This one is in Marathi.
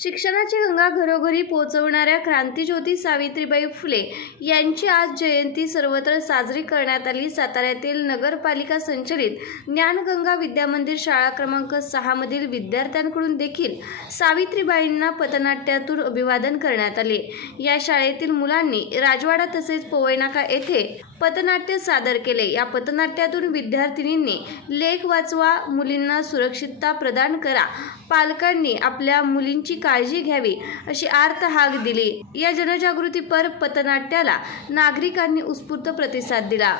शिक्षणाची गंगा घरोघरी पोहोचवणाऱ्या क्रांतीज्योती सावित्रीबाई फुले यांची आज जयंती सर्वत्र साजरी करण्यात आली. साताऱ्यातील नगरपालिका संचलित ज्ञानगंगा विद्यामंदिर शाळा क्रमांक सहामधील विद्यार्थ्यांकडून देखील सावित्रीबाईंना पथनाट्यातून अभिवादन करण्यात आले. या शाळेतील मुलांनी राजवाडा तसेच पोवैनाका येथे पथनाट्य सादर केले. या पथनाट्यातून विद्यार्थिनींनी लेख वाचवा मुलींना सुरक्षितता प्रदान करा पालकांनी आपल्या मुलींची काळजी घ्यावी अशी आर्त हाक दिली. या जनजागृतीपर पथनाट्याला नागरिकांनी उत्स्फूर्त प्रतिसाद दिला.